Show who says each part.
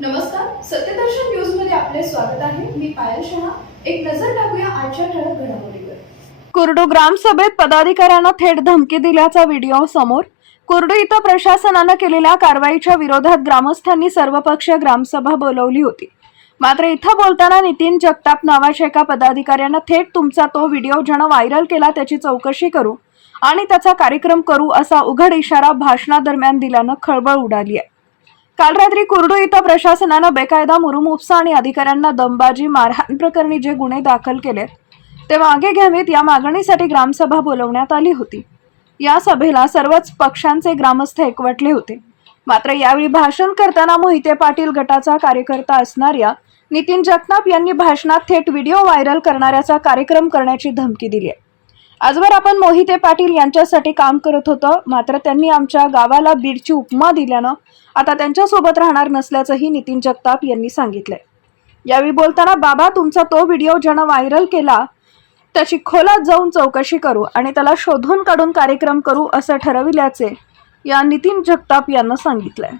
Speaker 1: नमस्कार सत्यदर्शन न्यूजमध्ये आपले स्वागत आहे. मी पायल शहा. एक नजर टाकूया आजच्या ठळक घडामोडीवर.
Speaker 2: कुर्डू ग्रामसभेत पदाधिकाऱ्यांना थेट धमकी दिल्याचा व्हिडिओ समोर कुर्डू इथं प्रशासनानं केलेल्या कारवाईच्या विरोधात ग्रामस्थांनी सर्वपक्षीय ग्रामसभा बोलवली होती. मात्र इथं बोलताना नितीन जगताप नावाच्या एका पदाधिकाऱ्यानं थेट तुमचा तो व्हिडिओ ज्यानं व्हायरल केला त्याची चौकशी करू आणि त्याचा कार्यक्रम करू असा उघड इशारा भाषणादरम्यान दिल्यानं खळबळ उडाली आहे. काल रात्री कुर्डू इथं प्रशासनानं बेकायदा मुरुमुपसा आणि अधिकाऱ्यांना दमबाजी मारहाण प्रकरणी जे गुन्हे दाखल केलेत ते मागे घ्यावेत या मागणीसाठी ग्रामसभा बोलवण्यात आली होती. या सभेला सर्वच पक्षांचे ग्रामस्थ एकवटले होते. मात्र यावेळी भाषण करताना मोहिते पाटील गटाचा कार्यकर्ता असणाऱ्या नितीन जगताप यांनी भाषणात थेट व्हिडिओ व्हायरल करणाऱ्याचा कार्यक्रम करण्याची धमकी दिली आहे. आजवर आपण मोहिते पाटील यांच्यासाठी काम करत होतो. मात्र त्यांनी आमच्या गावाला बीडची उपमा दिल्यानं आता त्यांच्यासोबत राहणार नसल्याचंही नितीन जगताप यांनी सांगितलंय. यावेळी बोलताना बाबा तुमचा तो व्हिडिओ ज्यानं व्हायरल केला त्याची खोलात जाऊन चौकशी करू आणि त्याला शोधून काढून कार्यक्रम करू असं ठरविल्याचे या नितीन जगताप यांना सांगितलंय.